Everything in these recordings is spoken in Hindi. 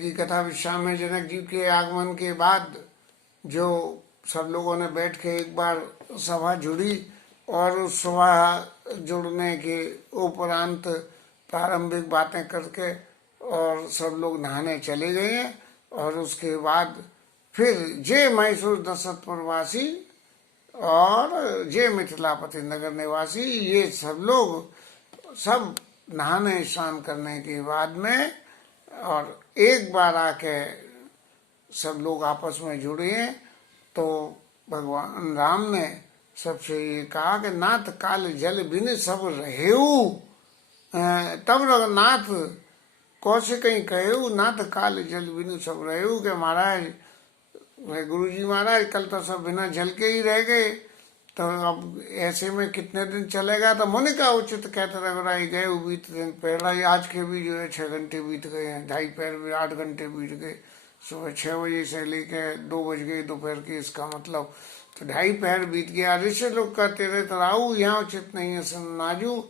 की कथा विश्राम में जनक जी के आगमन के बाद जो सब लोगों ने बैठ के एक बार सभा जुड़ी और उस सभा जुड़ने के उपरांत प्रारंभिक बातें करके और सब लोग नहाने चले गए हैं। और उसके बाद फिर जे मैसूर दशरथपुरवासी और जे मिथिलापति नगर निवासी ये सब लोग सब नहाने स्नान करने के बाद में और एक बार आके सब लोग आपस में जुड़े हैं। तो भगवान राम ने सबसे ये कहा कि नाथ काल जल बिन सब रहेऊ, तब रघुनाथ कौशिक कहीं कहेऊ नाथ काल जल बिन सब रहेऊ के महाराज गुरु जी महाराज कल तो सब बिना जल के ही रह गए, तो अब ऐसे में कितने दिन चलेगा। तो मुनि का उचित कहते रघुराई गए बीत दिन पहला आज के भी जो है 6 घंटे बीत गए हैं, ढाई पैर भी 8 घंटे बीत गए, सुबह 6 बजे से लेके 2 बज गए दोपहर की, इसका मतलब तो 2.5 पैर बीत गया। ऋषि लोग कहते रहे तो राहु यहाँ उचित नहीं है नाजू।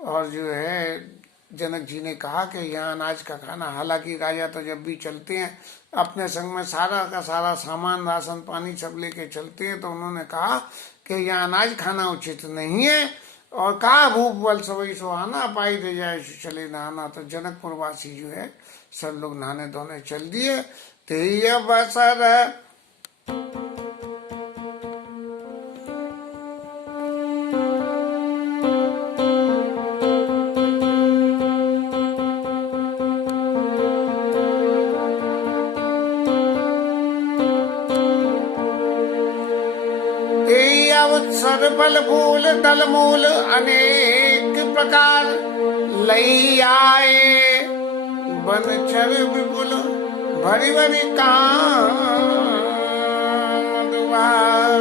और जो है जनक जी ने कहा कि यहाँ अनाज का खाना, हालांकि राजा तो जब भी चलते हैं अपने संग में सारा का सारा सामान राशन पानी सब लेके चलते हैं, तो उन्होंने कहा कि यहाँ अनाज खाना उचित नहीं है। और कहा भूप बल सवई सुहाना पाई दे जाए चले नहाना। तो जनकपुर वासी जो है सब लोग नहाने धोने चल दिए। तेय बसर अवसर बल फूल दल मूल अनेक प्रकार लई आए, बनचर विपुल भरी भरी काम द्वार।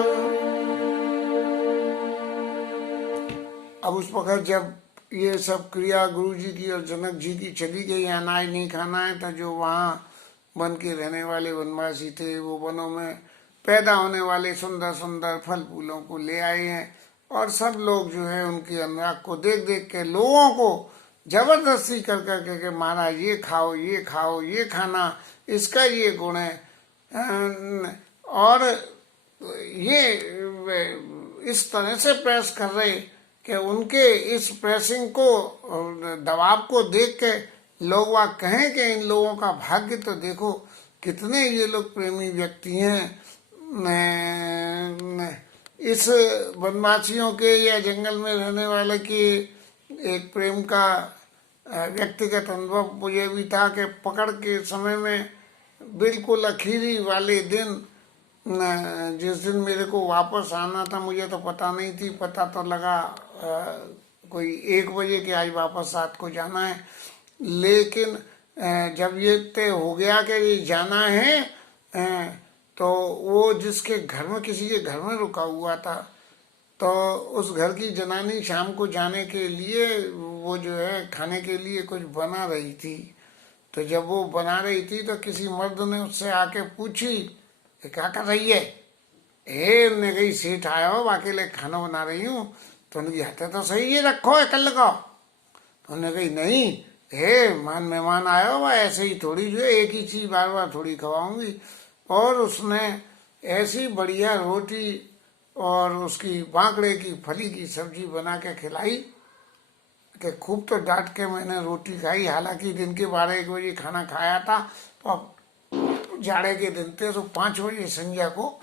अब उस वक्त जब ये सब क्रिया गुरु जी की और जनक जी की चली गई, अनाज नहीं खाना है, तो जो वहाँ वन के रहने वाले वनवासी थे वो वनों में पैदा होने वाले सुंदर सुंदर फल फूलों को ले आए हैं। और सब लोग जो है उनके अनुराग को देख देख के लोगों को जबरदस्ती कर करके के महाराज ये खाओ ये खाना, इसका ये गुण है। और ये इस तरह से प्रेस कर रहे कि उनके इस प्रेसिंग को दबाव को देख के लोग वह कहें कि इन लोगों का भाग्य तो देखो कितने ये लोग प्रेमी व्यक्ति हैं। इस वनवासियों के या जंगल में रहने वाले की एक प्रेम का व्यक्तिगत अनुभव मुझे भी था कि पकड़ के समय में बिल्कुल आखिरी वाले दिन, जिस दिन मेरे को वापस आना था, मुझे तो पता नहीं थी, पता तो लगा कोई 1 बजे के आज वापस रात को जाना है। लेकिन जब ये तय हो गया कि ये जाना है तो वो जिसके घर में किसी के घर में रुका हुआ था, तो उस घर की जनानी शाम को जाने के लिए वो जो है खाने के लिए कुछ बना रही थी। तो जब वो बना रही थी तो किसी मर्द ने उससे आके पूछी कि क्या कर रही है। उन्होंने कही सेठ आया हो बाकी ले खाना बना रही हूँ। तो उनकी हाथे तो सही है रखो है कल का। उन्होंने कही नहीं मेहमान आया हो ऐसे ही थोड़ी जो है एक ही चीज बार बार थोड़ी खवाऊंगी। और उसने ऐसी बढ़िया रोटी और उसकी बांकड़े की फली की सब्जी बना के खिलाई कि खूब तो डांट के मैंने रोटी खाई। हालांकि दिन के 12-1 बजे खाना खाया था और जाड़े के दिन थे, तो 5 बजे संध्या को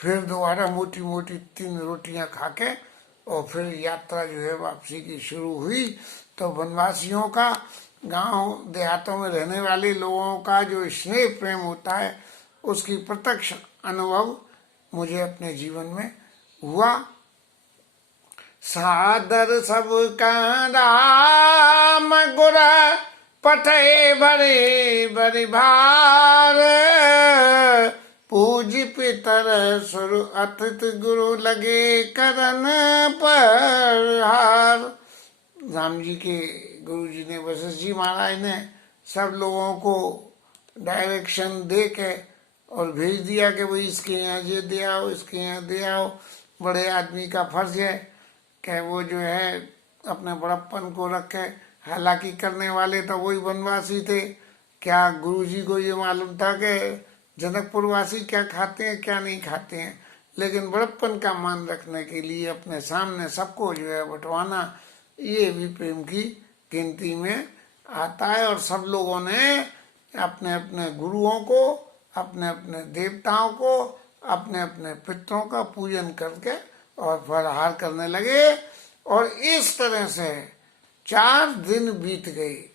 फिर दोबारा मोटी मोटी 3 रोटियां खा के और फिर यात्रा जो है वापसी की शुरू हुई। तो वनवासियों का, गांव देहातों में रहने वाले लोगों का जो स्नेह प्रेम होता है उसकी प्रत्यक्ष अनुभव मुझे अपने जीवन में हुआ। सादर सबका राम गुर पठे बड़े बड़े भार, पूज पितर सुर अतिथि गुरु लगे करन पर हार। राम जी के गुरु जी ने, वशिष्ठ जी महाराज ने सब लोगों को डायरेक्शन दे के और भेज दिया कि भाई इसके यहाँ ये दे आओ, इसके यहाँ दे आओ। बड़े आदमी का फर्ज है कि वो जो है अपने बड़प्पन को रखे। हालांकि करने वाले तो वही वनवासी थे, क्या गुरुजी को ये मालूम था कि जनकपुरवासी क्या खाते हैं क्या नहीं खाते हैं? लेकिन बड़प्पन का मान रखने के लिए अपने सामने सबको जो है बंटवाना, ये भी प्रेम की गिनती में आता है। और सब लोगों ने अपने अपने गुरुओं को, अपने अपने देवताओं को, अपने अपने पितरों का पूजन करके और फलाहार करने लगे। और इस तरह से 4 दिन बीत गए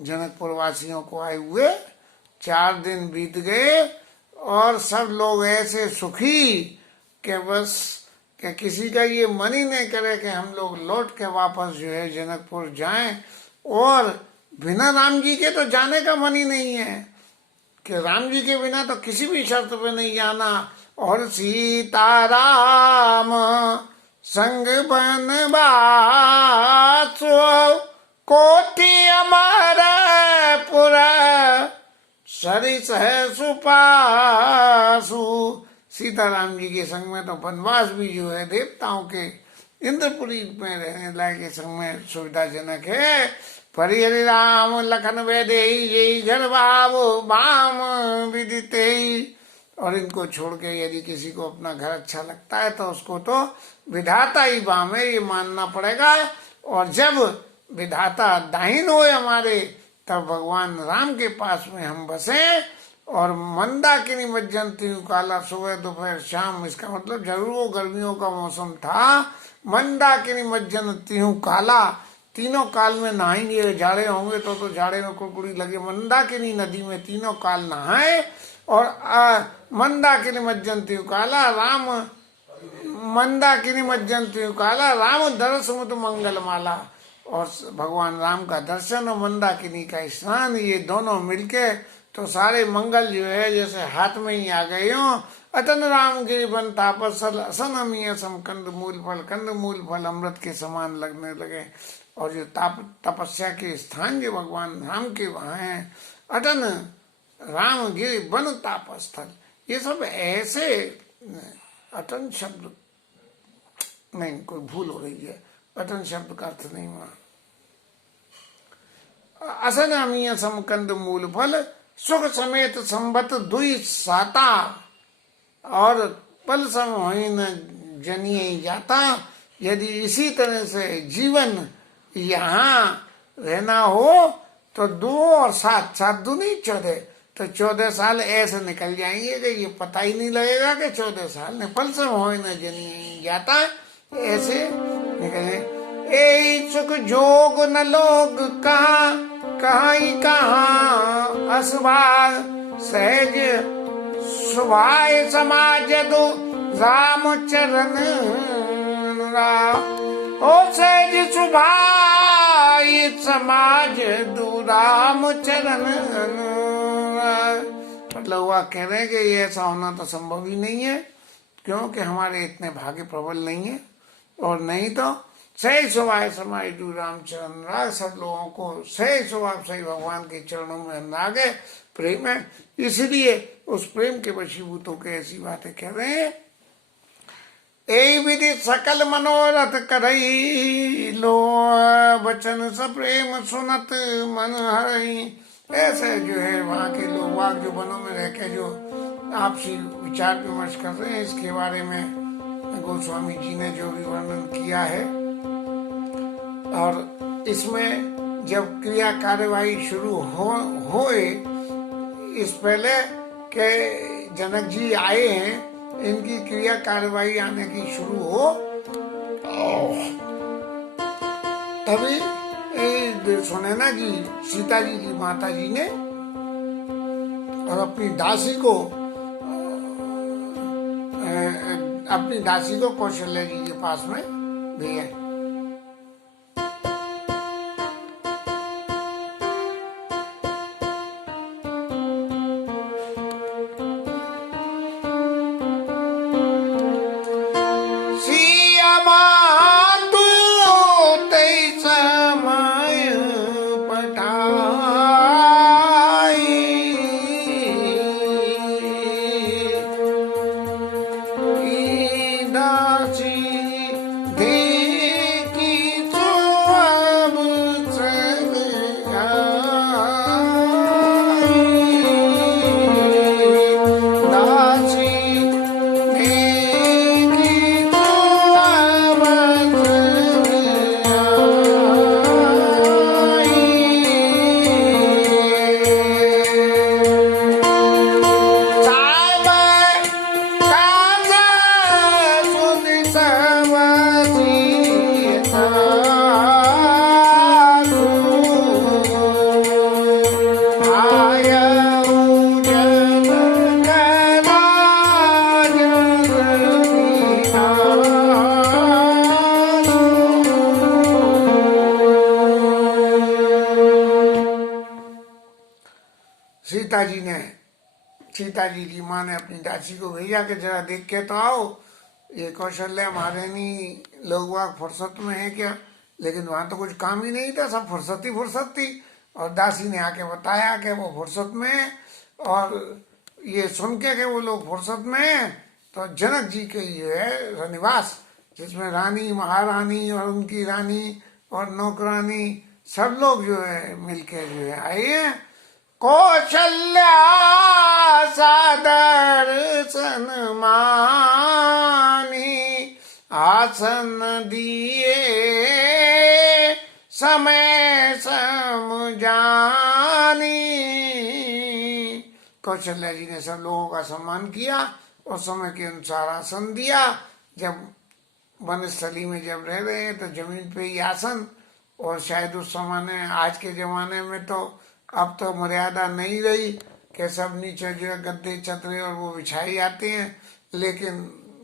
जनकपुर वासियों को आए हुए। 4 दिन बीत गए और सब लोग ऐसे सुखी कि बस कि किसी का ये मन ही नहीं करे कि हम लोग लौट के वापस जो है जनकपुर जाएं। और बिना राम जी के तो जाने का मन ही नहीं है कि राम जी के बिना तो किसी भी शर्त पे नहीं जाना। और सीताराम संग बनवासो कोटि अमरपुर सरिस सुपासु। सीताराम जी के संग में तो वनवास भी जो है देवताओं के इंद्रपुरी में रहने लायक संग में सुविधाजनक है। परि हरि राम लखन वैदेही जय घर बाबू बाम विदिते। और इनको छोड़ के यदि किसी को अपना घर अच्छा लगता है तो उसको तो विधाता ही बाम है, ये मानना पड़ेगा। और जब विधाता दाहिन होए हमारे, तब भगवान राम के पास में हम बसे। और मंदाकिनी मज्जंती काला, सुबह दोपहर शाम, इसका मतलब जरूर वो गर्मियों का मौसम था। मंदाकिनी मज्जंती काला, तीनों काल में नहाएंगे। जाड़े होंगे तो जाड़े में कुड़कुड़ी लगे, मंदाकिनी नदी में तीनों काल नहाए। और मंदाकिनी मज्जंती काला राम, मंदाकिनी मज्जंती काला राम दर्शन मंगल माला। और भगवान राम का दर्शन और मंदाकिनी का स्नान, ये दोनों मिलके तो सारे मंगल जो है जैसे हाथ में ही आ गए हो। अतन राम गिरि बन तापसल असन अमीय सम कंद मूल फल अमृत के समान लगने लगे। और जो तपस्या के स्थान जो भगवान राम के वहाँ हैं, अटन राम गिरि बन तापस्थल, ये सब ऐसे। अटन शब्द नहीं, कोई भूल हो रही है, अटन शब्द का अर्थ नहीं हुआ। असन अमीय समकंद मूल फल सुख समेत संबत दुई साता। और पल सम होई न जनिए जाता। यदि इसी तरह से जीवन यहाँ रहना हो तो 2 और 7, 7 दूनी 14, तो 14 साल ऐसे निकल जाएंगे कि ये पता ही नहीं लगेगा कि 14 साल ने पल सम होई न जनिए जाता, ऐसे निकले। ए सुख जोग न लोग कहाँ असवार सहज सुभाय समाज दो राम चरण ओ सहज सुभाय समाज दो राम चरण। मतलब वह कह रहे हैं कि ये ऐसा होना तो संभव ही नहीं है, क्योंकि हमारे इतने भाग्य प्रबल नहीं है। और नहीं तो सही स्वभाव समाज दू रामचरण राग, सब लोगों को सही स्वभाव सही भगवान के चरणों में अनुराग है, प्रेम है। इसलिए उस प्रेम के वशीभूत होकर ऐसी बातें कह रहे हैं। ए विधि सकल मनोरथ करई लो बचन सप्रेम सुनत मन हरई। ऐसे जो है वहाँ के लोग वाग जो वनों में रह के जो आपसी विचार विमर्श कर रहे हैं, इसके बारे में गोस्वामी जी ने जो भी वर्णन किया है। और इसमें जब क्रिया कार्यवाही शुरू होए, इस पहले के जनक जी आए हैं, इनकी क्रिया कार्यवाही आने की शुरू हो, तभी सुनैना जी, सीता जी की माता जी ने और अपनी दासी को कौशल्या जी के पास में भेजा। सीता जी ने, सीता जी की माँ ने अपनी दासी को भेजा कि जरा देख के तो आओ, ये कौशल्या महारानी लोग वहाँ फुर्सत में है क्या। लेकिन वहाँ तो कुछ काम ही नहीं था, सब फुर्सत ही फुर्सत थी। और दासी ने आके बताया कि वो फुर्सत में है। और ये सुन के कि वो लोग फुर्सत में हैं, तो जनक जी के ये है निवास, जिसमें रानी महारानी और उनकी रानी और नौकरानी सब लोग जो है मिलके जो है आए हैं। कौशल्या सादर सन्मानी, आसन दिए समय सम जानी। कौशल्या जी ने सब लोगों का सम्मान किया और समय के अनुसार आसन दिया। जब वनस्थली में जब रह रहे हैं तो जमीन पे ही आसन, और शायद उस जमाने, आज के जमाने में तो अब तो मर्यादा नहीं रही कि सब नीचे जो है गद्दे चतरे और वो बिछाए जाते हैं, लेकिन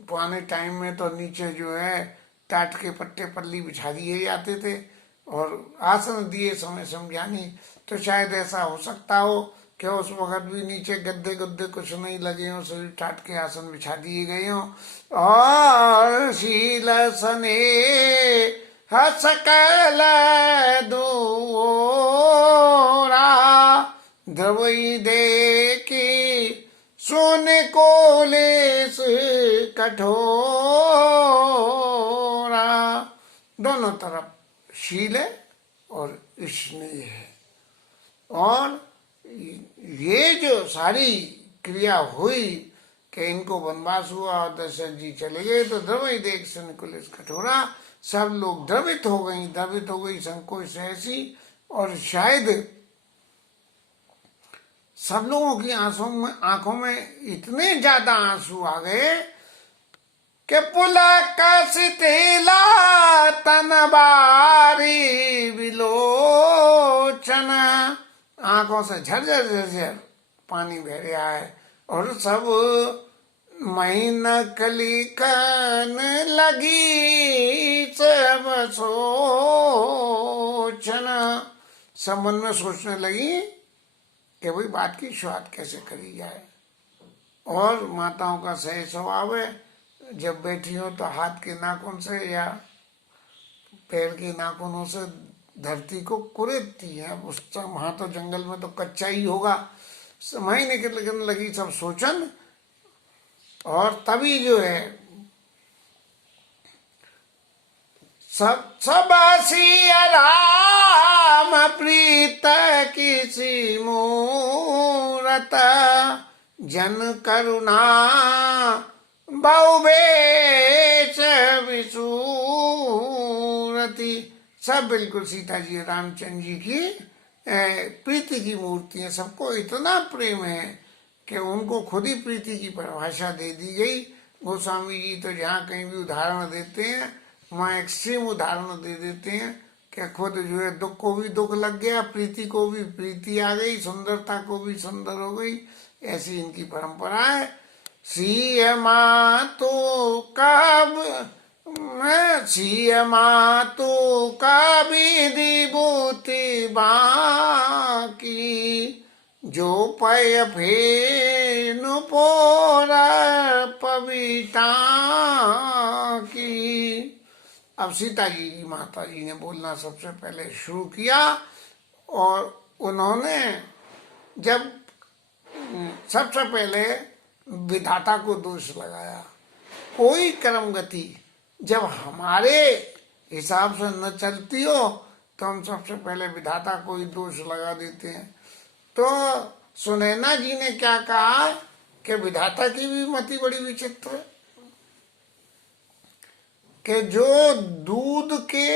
पुराने टाइम में तो नीचे जो है टाट के पट्टे पल्ली बिछा दिए जाते थे और आसन दिए समय समझानी। तो शायद ऐसा हो सकता हो कि उस वक्त भी नीचे गद्दे गुद्दे कुछ नहीं लगे हों, सभी टाट के आसन बिछा दिए गए हों। और शील सने सकल दूरा, द्रवई देखी सुन कोलेस कठोरा। दोनों तरफ शील है और स्नेह है। और ये जो सारी क्रिया हुई कि इनको वनवास हुआ और दशरथ जी चले गए, तो द्रवई देख सुन कुलिस कठोरा, सब लोग द्रवित हो गई संकोच से ऐसी। और शायद सब लोगों की आंखों में इतने ज्यादा आंसू आ गए कि पुलकितेला तन बारी विलोचन, आंखों से झरझर झरझर पानी बह रहा है। और सब महीन कलिकन लगी सब सोचन, सब मन में सोचने लगी कि भाई बात की शुरुआत कैसे करी जाए। और माताओं का सही स्वभाव है, जब बैठी हो तो हाथ के नाखून से या पैर के नाखूनों से धरती को कुरेदती है। उस वहां तो जंगल में तो कच्चा ही होगा। महीने के लगन लगी सब सोचन, और तभी जो है सब सिया राम प्रीत किसी मूरत, जन करुणा बहुवेश विसूरति। सब बिल्कुल सीता जी रामचंद्र जी की प्रीति की मूर्ति है। सबको इतना प्रेम है कि उनको खुद ही प्रीति की परिभाषा दे दी गई। गोस्वामी जी तो जहाँ कहीं भी उदाहरण देते हैं वहाँ एक्सट्रीम उदाहरण दे देते हैं कि खुद जो है दुख को भी दुख लग गया, प्रीति को भी प्रीति आ गई, सुंदरता को भी सुंदर हो गई। ऐसी इनकी परंपरा है। सिय मातु का विधि भूति बाकी, जो पय फेनु पोर पविता की। अब सीता जी की माता जी ने बोलना सबसे पहले शुरू किया, और उन्होंने जब सबसे पहले विधाता को दोष लगाया। कोई कर्म गति जब हमारे हिसाब से न चलती हो तो हम सबसे पहले विधाता को ही दोष लगा देते हैं। तो सुनैना जी ने क्या कहा कि विधाता की भी मति बड़ी विचित्र है, कि जो दूध के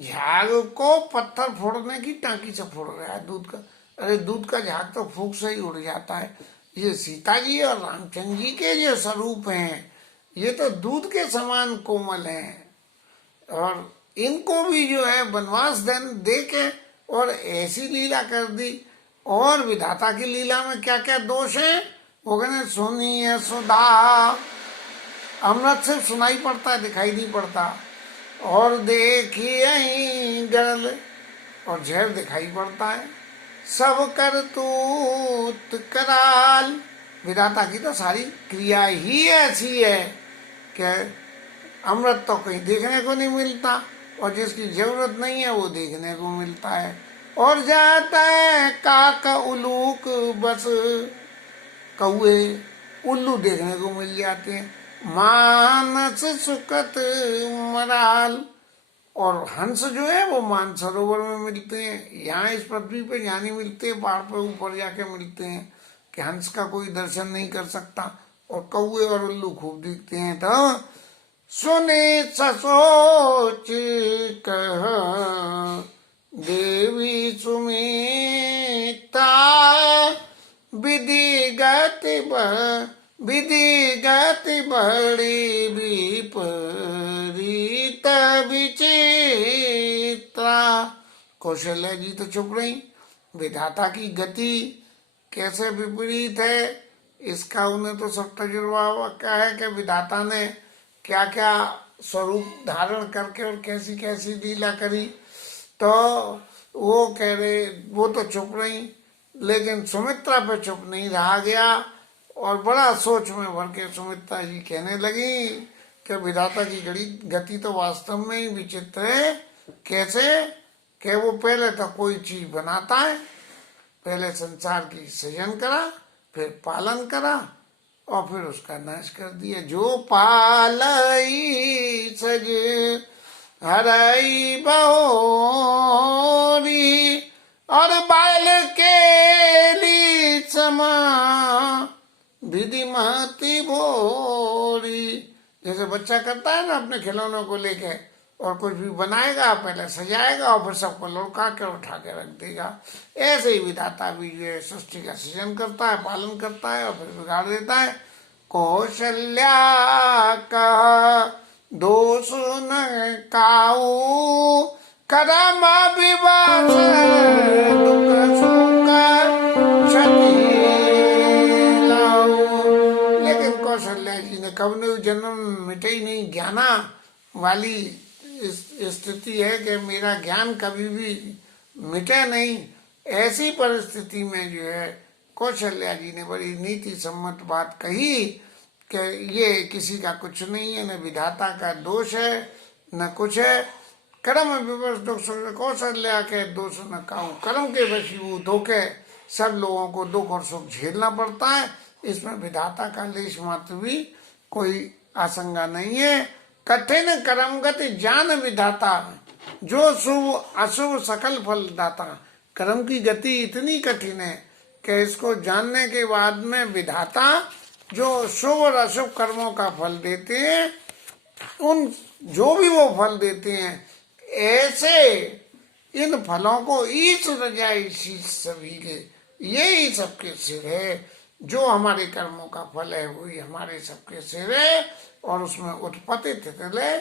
झाग को पत्थर फोड़ने की टांकी से फोड़ रहा है दूध का। अरे दूध का झाग तो फूंक से ही उड़ जाता है। ये सीता जी और रामचंद्र जी के जो स्वरूप हैं ये तो दूध के समान कोमल हैं, और इनको भी जो है वनवास दे के और ऐसी लीला कर दी। और विधाता की लीला में क्या क्या दोष है वो कहने सुनिए सुधा, अमृत से सुनाई पड़ता है, दिखाई नहीं पड़ता। और देखिए गरल, और जहर दिखाई पड़ता है। सब करतूत कराल। विधाता की तो सारी क्रिया ही ऐसी है कि अमृत तो कहीं देखने को नहीं मिलता और जिसकी जरूरत नहीं है वो देखने को मिलता है। और जाता है काक उलूक बस, कौए उल्लू देखने को मिल जाते हैं। मानस सुकत मराल, और हंस जो है वो मानसरोवर में मिलते हैं। यहाँ इस पृथ्वी पे यहाँ नहीं मिलते, पहाड़ पे ऊपर जाके मिलते हैं कि हंस का कोई दर्शन नहीं कर सकता। और कौए और उल्लू खूब दिखते हैं। तो सुने ससोच कह देवी सुमिता, विधिगत बड़ी विपरीत विचित्रा। कौशल्या जी तो चुप रही। विधाता की गति कैसे विपरीत है इसका उन्हें तो सब तजुर्बा क्या है कि विधाता ने क्या क्या स्वरूप धारण करके और कैसी कैसी लीला करी। तो वो कह रहे, वो तो चुप रही, लेकिन सुमित्रा पे चुप नहीं रहा गया और बड़ा सोच में भर के सुमित्रा जी कहने लगी कि विधाता की गति तो वास्तव में ही विचित्र है। कैसे कि वो पहले तो कोई चीज बनाता है, पहले संसार की सृजन करा, फिर पालन करा और फिर उसका नाश कर दिया। जो पालई सज हरई बहोरी, और बाल के ली समा विधि महती भोरी। जैसे बच्चा करता है ना अपने खिलौनों को लेके, और कुछ भी बनाएगा, पहले सजाएगा और फिर सबको लौका के उठा के रख देगा। ऐसे ही विधाता भी जो है सृष्टि का सृजन करता है, पालन करता है और फिर बिगाड़ देता है। कौशल्या का दोष न काऊ, करम विवास दुख सुख क्षति लाऊ। लेकिन कौशल्या जी ने कब जन्म मिटे ही नहीं, ज्ञाना वाली स्थिति है कि मेरा ज्ञान कभी भी मिटे नहीं। ऐसी परिस्थिति में जो है कौशल्या जी ने बड़ी नीति सम्मत बात कही कि ये किसी का कुछ नहीं है, न विधाता का दोष है न कुछ है। कर्म विवश दुख सुख, कौशल्या के दोष न काऊ। कर्म के वशीभूत होके सब लोगों को दुख और सुख झेलना पड़ता है, इसमें विधाता का लेश मात्र भी कोई आशंका नहीं है। कठिन कर्मगति जान विधाता, जो शुभ अशुभ सकल फल दाता। कर्म की गति इतनी कठिन है कि इसको जानने के बाद में विधाता जो शुभ और अशुभ कर्मों का फल देते हैं, उन जो भी वो फल देते हैं, ऐसे इन फलों को ईश रजाई शीश सभी के, यही सबके सिर है। जो हमारे कर्मों का फल है वही हमारे सबके सिर है। और उसमें उत्पत्ति तितले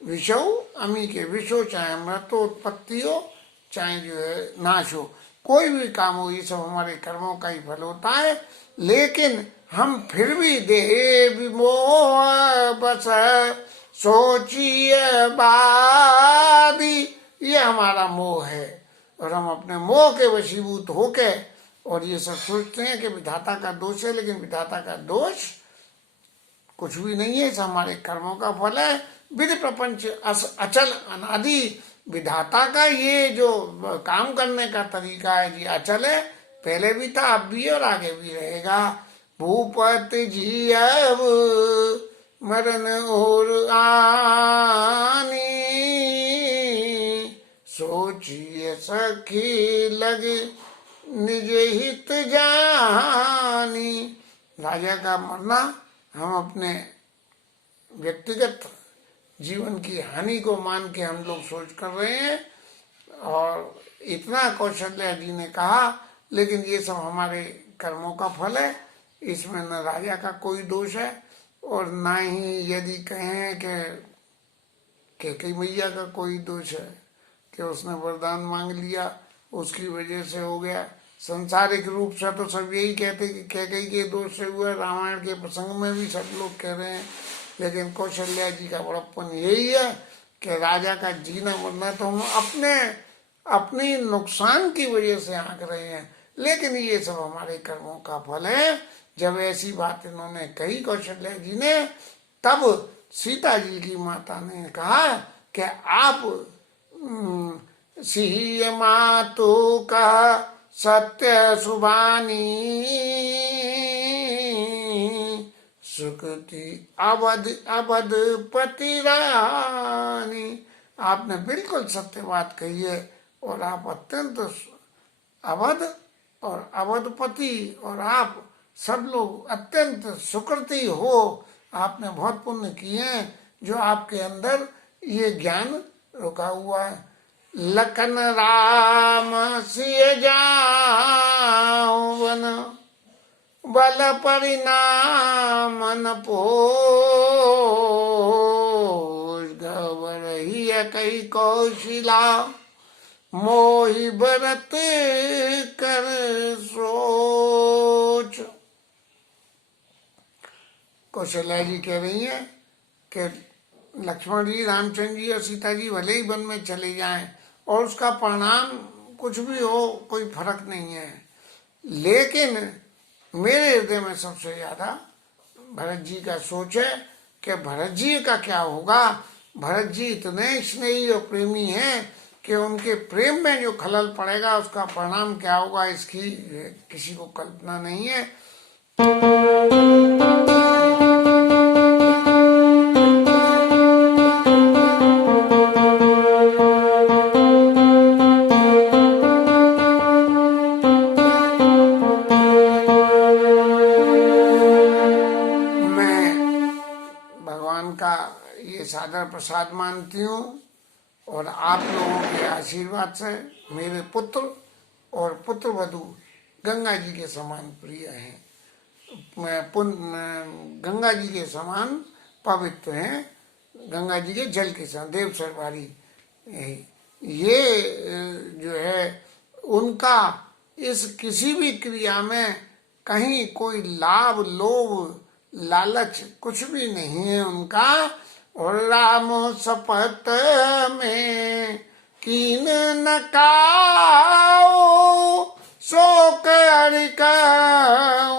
विषो अमी के, विषो चाहे अमृत हो, उत्पत्ति हो चाहे जो है नाश हो, कोई भी काम हो, ये सब हमारे कर्मों का ही फल होता है। लेकिन हम फिर भी देह विमोह बस सोचिए बादी, ये हमारा मोह है। और हम अपने मोह के वशीभूत होके और ये सब सोचते हैं कि विधाता का दोष है, लेकिन विधाता का दोष कुछ भी नहीं है, सब हमारे कर्मों का फल है। विधि प्रपंच अचल अनादि, विधाता का ये जो काम करने का तरीका है जी अचल है, पहले भी था, अब भी और आगे भी रहेगा। भूपति जी अब मरण और आनी, सोचिए सखी लगे निज हित जानी। राजा का मरना हम अपने व्यक्तिगत जीवन की हानि को मान के हम लोग सोच कर रहे हैं, और इतना कौशल्या जी ने कहा। लेकिन ये सब हमारे कर्मों का फल है, इसमें न राजा का कोई दोष है और ना ही यदि कहें कि कई मैया का कोई दोष है कि उसने वरदान मांग लिया उसकी वजह से हो गया। संसारिक रूप से तो सब यही कहते कि कैकेयी के दोष से हुआ, रामायण के प्रसंग में भी सब लोग कह रहे हैं। लेकिन कौशल्या जी का बड़प्पन यही है कि राजा का जीना मरना तो हम अपने अपनी नुकसान की वजह से आंक रहे हैं, लेकिन ये सब हमारे कर्मों का फल है। जब ऐसी बात इन्होंने कही कौशल्या जी ने, तब सीता जी की माता ने कहा कि आप सिहि मातु का सत्य सुबानी सुकृति अवध अवध पति रानी। आपने बिल्कुल सत्य बात कही है और आप अत्यंत अवध और अवधपति और आप सब लोग अत्यंत सुकृति हो। आपने बहुत पुण्य किए हैं जो आपके अंदर ये ज्ञान रुका हुआ है। लखन राम सिय जाऊं वन बल परिणाम न पोष घबर ही कई कौशिला मोहि भरत कर सोच। कौशल्या जी कह रही हैं कि लक्ष्मण जी, रामचंद्र जी और सीता जी भले ही वन में चले जाएं और उसका परिणाम कुछ भी हो, कोई फर्क नहीं है, लेकिन मेरे हृदय में सबसे ज्यादा भरत जी का सोच है कि भरत जी का क्या होगा। भरत जी इतने स्नेही और प्रेमी हैं कि उनके प्रेम में जो खलल पड़ेगा उसका परिणाम क्या होगा, इसकी किसी को कल्पना नहीं है। ये सादर प्रसाद मानती हूँ और आप लोगों के आशीर्वाद से मेरे पुत्र और पुत्र वधू गंगा जी के समान प्रिय हैं, गंगा जी के समान पवित्र हैं, गंगा जी के जल के समान देव सरवारी। ये जो है उनका इस किसी भी क्रिया में कहीं कोई लाभ लोभ लालच कुछ भी नहीं है उनका। और राम सपत में कीन न काओ शोक हरिकाओ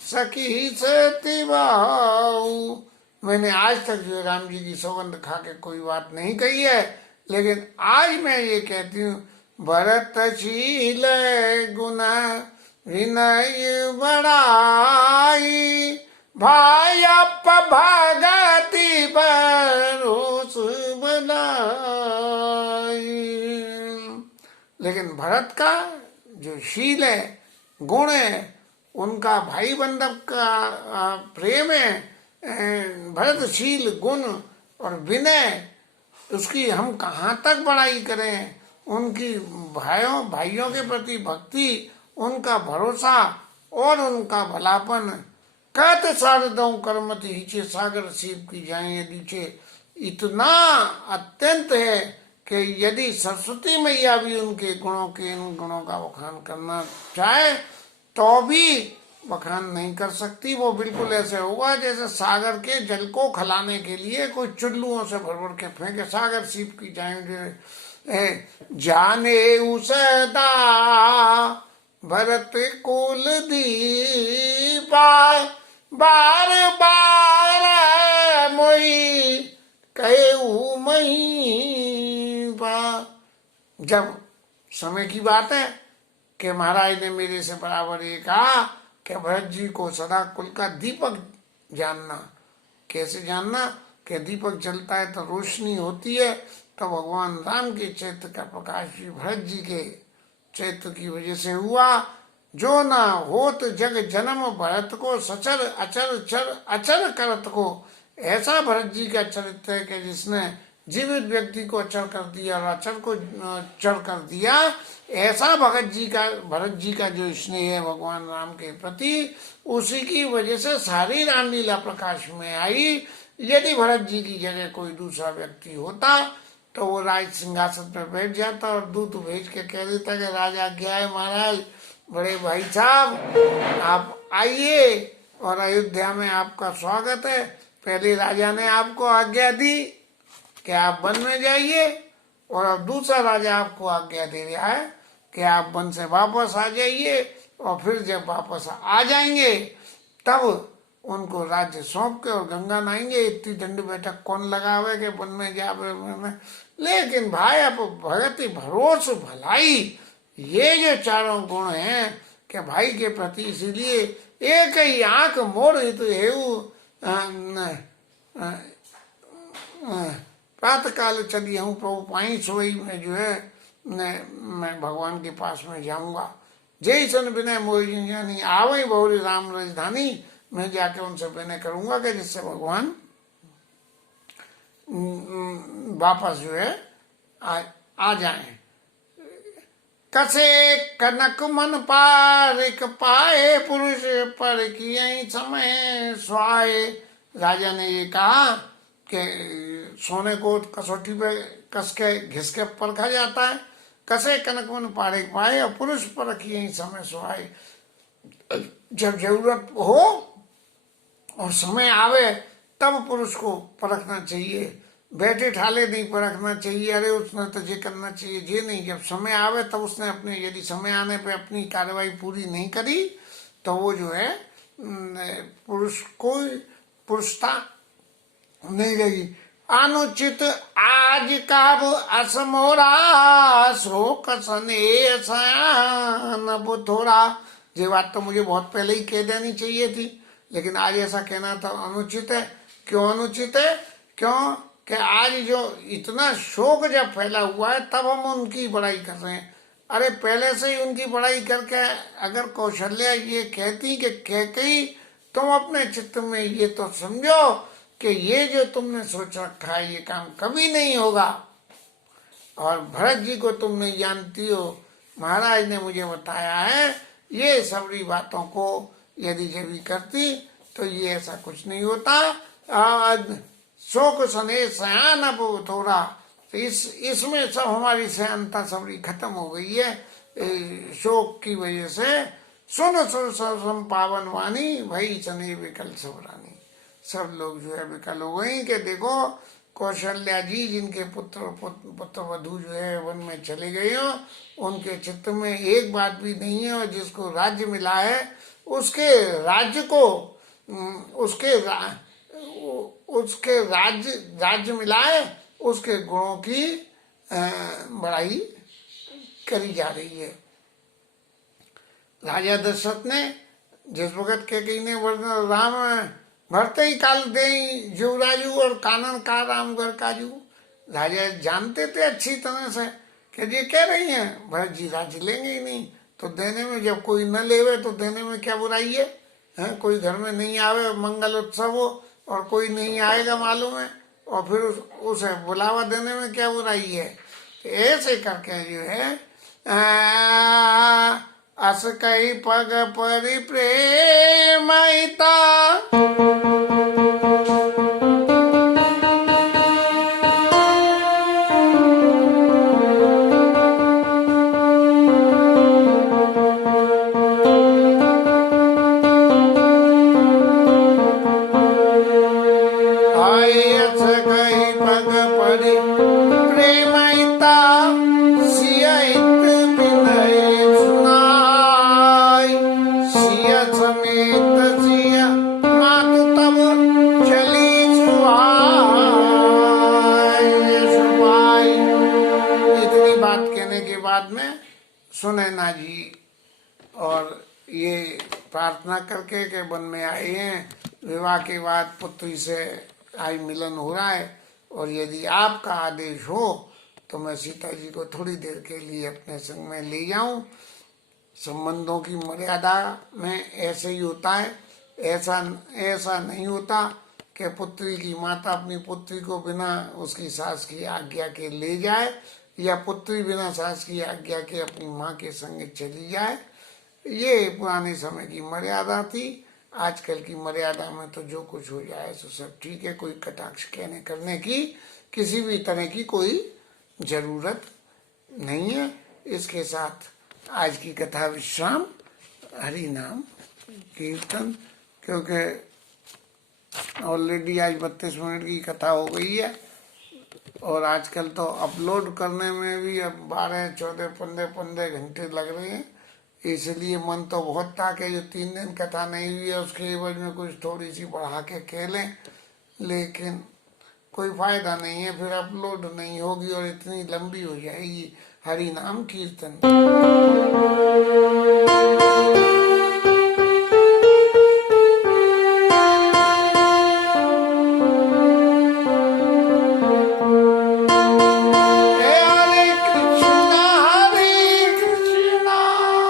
सखी से तिवाऊ। मैंने आज तक जो राम जी की सौगंध खा के कोई बात नहीं कही है, लेकिन आज मैं ये कहती हूँ, भरतशील गुना विनय बड़ाई भाई अप भगति भरोस बनाई। लेकिन भरत का जो शील है, गुण है, उनका भाई बंधव का प्रेम है, भरतशील गुण और विनय, उसकी हम कहाँ तक बड़ाई करें। उनकी भाइयों के प्रति भक्ति, उनका भरोसा और उनका भलापन कहते सारदों कर्मति हिचे सागर सीप की जाए नीचे इतना अत्यंत है कि यदि सरस्वती मैया भी उनके गुणों के इन गुणों का बखान करना चाहे तो भी बखान नहीं कर सकती। वो बिल्कुल ऐसे होगा जैसे सागर के जल को खलाने के लिए कोई चुल्लुओं से भर भर के फेंके, सागर सीप की जाएंगे जाने उसदा भरत कुल दीपा बार बार मोई कहू मही पा। जब समय की बात है कि महाराज ने मेरे से बराबर ये कहा कि भरत जी को सदा कुल का दीपक जानना। कैसे जानना कि दीपक जलता है तो रोशनी होती है, तो भगवान राम के चैत्र का प्रकाश भी भरत जी के चैत्र की वजह से हुआ। जो ना होत जग जन्म भरत को सचर अचर चर अचर करत को। ऐसा भरत जी का चरित्र है कि जिसने जीवित व्यक्ति को अचर कर दिया और अचर को चर कर दिया। ऐसा भरत जी का जो स्नेह है भगवान राम के प्रति, उसी की वजह से सारी रामलीला प्रकाश में आई। यदि भरत जी की जगह कोई दूसरा व्यक्ति होता तो वो राज सिंहासन पर बैठ जाता और दूत भेज के कह देता कि राजा क्या है महाराज, बड़े भाई साहब आप आइए और अयोध्या में आपका स्वागत है। पहले राजा ने आपको आज्ञा दी कि आप वन में जाइए और अब दूसरा राजा आपको आज्ञा दे रहा है कि आप वन से वापस आ जाइए, और फिर जब वापस आ जाएंगे तब उनको राज्य सौंप के और गंगा नहाएंगे। इतनी दंड बैठक कौन लगावे के वन में जावे में। लेकिन भाई अब भगति भरोस भलाई ये जो चारों गुण हैं कि भाई के प्रति, इसीलिए एक ही आंख मोड़ तो हेऊ प्रातः काल चली हूँ प्रभु पाई सोई में जो है मैं भगवान के पास में जाऊंगा। जय सन विनय मोहि जानी आवई बहुरी राम राजधानी, मैं जाके उनसे विनय करूंगा कि जिससे भगवान वापस जो है आ जाए। कसे कनक मन पारिक पाए पुरुष पर किए समय स्वाए। राजा ने ये कहा कि सोने को कसौटी पे कस के घिस के परखा जाता है। कसे कनक मन पारिक पाए और पुरुष पर किए समय स्वाए। जब जरूरत हो और समय आवे तब पुरुष को परखना चाहिए, बैठे ठाले नहीं परखना चाहिए। अरे उसने तो ये करना चाहिए, ये नहीं। जब समय आवे तब उसने अपने, यदि समय आने पे अपनी कार्रवाई पूरी नहीं करी तो वो जो है पुरुष को पुरुषता नहीं रही। अनुचित आज का असमोरा शोक सने सयान थोड़ा। ये बात तो मुझे बहुत पहले ही कह देनी चाहिए थी, लेकिन आज ऐसा कहना तो अनुचित है। क्यों अनुचित है? क्यों कि आज जो इतना शोक जब फैला हुआ है तब हम उनकी बड़ाई कर रहे हैं। अरे पहले से ही उनकी बड़ाई करके अगर कौशल्या ये कहती कि कैकेयी तुम अपने चित्त में ये तो समझो कि ये जो तुमने सोच रखा है ये काम कभी नहीं होगा, और भरत जी को तुम नहीं जानती हो, महाराज ने मुझे बताया है ये सबरी बातों को यदि जब भी करती तो ये ऐसा कुछ नहीं होता। शोक सने सयान अब थोड़ा, तो इसमें सब हमारी सयानता सबरी खत्म हो गई है शोक की वजह से। सुन सुन सम पावन वाणी भई सने विकल सबरानी। सब लोग जो है विकल हो गई कि देखो कौशल्या जी जिनके पुत्र वधु जो है वन में चले गए हो, उनके चित्त में एक बात भी नहीं है, और जिसको राज्य मिला है उसके राज्य को उसके राज्य मिला है, उसके गुणों की बड़ाई करी जा रही है। राजा दशरथ ने जिस वक्त कैकेयी ने राम भरते ही काल दे जुवराजू और कानन का राम घर काजू। राजा जानते थे अच्छी तरह से कि ये कह रही हैं भरत जी राज्य लेंगे ही नहीं, तो देने में, जब कोई न लेवे तो देने में क्या बुराई है? कोई घर में नहीं आवे, मंगल उत्सव हो और कोई नहीं आएगा मालूम है, और फिर उसे बुलावा देने में क्या बुराई है? तो ऐसे करके जो है अस कई पग परि प्रेमता सुनैना जी और ये प्रार्थना करके के वन में आए हैं। विवाह के बाद पुत्री से आज मिलन हो रहा है, और यदि आपका आदेश हो तो मैं सीता जी को थोड़ी देर के लिए अपने संग में ले जाऊं। संबंधों की मर्यादा में ऐसे ही होता है, ऐसा नहीं होता कि पुत्री की माता अपनी पुत्री को बिना उसकी सास की आज्ञा के ले जाए, या पुत्री बिना सास की आज्ञा के अपनी माँ के संग चली जाए। ये पुराने समय की मर्यादा थी। आजकल की मर्यादा में तो जो कुछ हो जाए तो सब ठीक है, कोई कटाक्ष कहने करने की किसी भी तरह की कोई जरूरत नहीं है। इसके साथ आज की कथा विश्राम। हरि नाम कीर्तन, क्योंकि ऑलरेडी आज 32 मिनट की कथा हो गई है। और आजकल तो अपलोड करने में भी अब 12, 14, 15 घंटे लग रहे हैं। इसलिए मन तो बहुत था कि जो 3 दिन कथा नहीं हुई है उसके एवज में कुछ थोड़ी सी बढ़ा के खेलें, लेकिन कोई फायदा नहीं है, फिर अपलोड नहीं होगी और इतनी लंबी हो जाएगी हरि नाम कीर्तन।